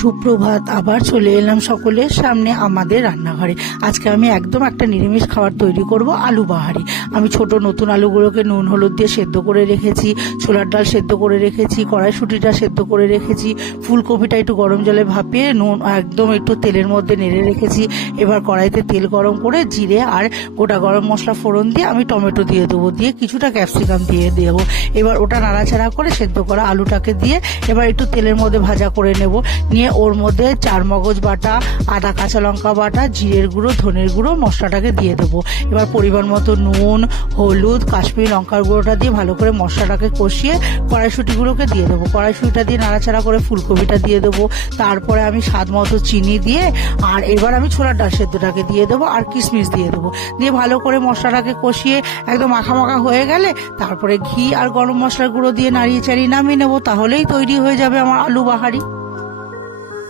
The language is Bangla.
সুপ্রভাত, আবার চলে এলাম সকলের সামনে আমাদের রান্নাঘরে। আজকে আমি একদম একটা নিরামিষ খাবার তৈরি করব, আলু বাহারি। আমি ছোট নতুন আলুগুলোকে নুন হলুদ দিয়ে সেদ্ধ করে রেখেছি, ছোলার ডাল সেদ্ধ করে রেখেছি, কড়াইশুঁটিটা সেদ্ধ করে রেখেছি, ফুলকপিটা একটু গরম জলে ভাপিয়ে নুন একদম একটু তেলের মধ্যে নেড়ে রেখেছি। এবার কড়াইতে তেল গরম করে জিরে আর গোটা গরম মশলা ফোড়ন দিয়ে আমি টমেটো দিয়ে দেবো, দিয়ে কিছুটা ক্যাপসিকাম দিয়ে দেবো। এবার ওটা নাড়াচাড়া করে সেদ্ধ করা আলুটাকে দিয়ে এবার একটু তেলের মধ্যে ভাজা করে নেব। নিয়ে ওর মধ্যে চারমগজ বাটা, আদা কাঁচা লঙ্কা বাটা, জিরের গুঁড়ো, ধনের গুঁড়ো মশলাটাকে দিয়ে দেবো। এবার পরিমাণ মতো নুন, হলুদ, কাশ্মীরি লঙ্কার গুঁড়োটা দিয়ে ভালো করে মশলাটাকে কষিয়ে কড়াইশুঁটিগুলোকে দিয়ে দেবো। কড়াইশুঁটিটা দিয়ে নাড়াচাড়া করে ফুলকপিটা দিয়ে দেবো। তারপরে আমি স্বাদ মতো চিনি দিয়ে আর এবার আমি ছোলার ডাল সেদ্ধটাকে দিয়ে দেবো আর কিশমিশ দিয়ে দেবো। দিয়ে ভালো করে মশলাটাকে কষিয়ে একদম মাখা মাখা হয়ে গেলে তারপরে ঘি আর গরম মশলার গুঁড়ো দিয়ে নাড়িয়ে চাড়িয়ে নামিয়ে নেবো। তাহলেই তৈরি হয়ে যাবে আমার আলু বাহারি।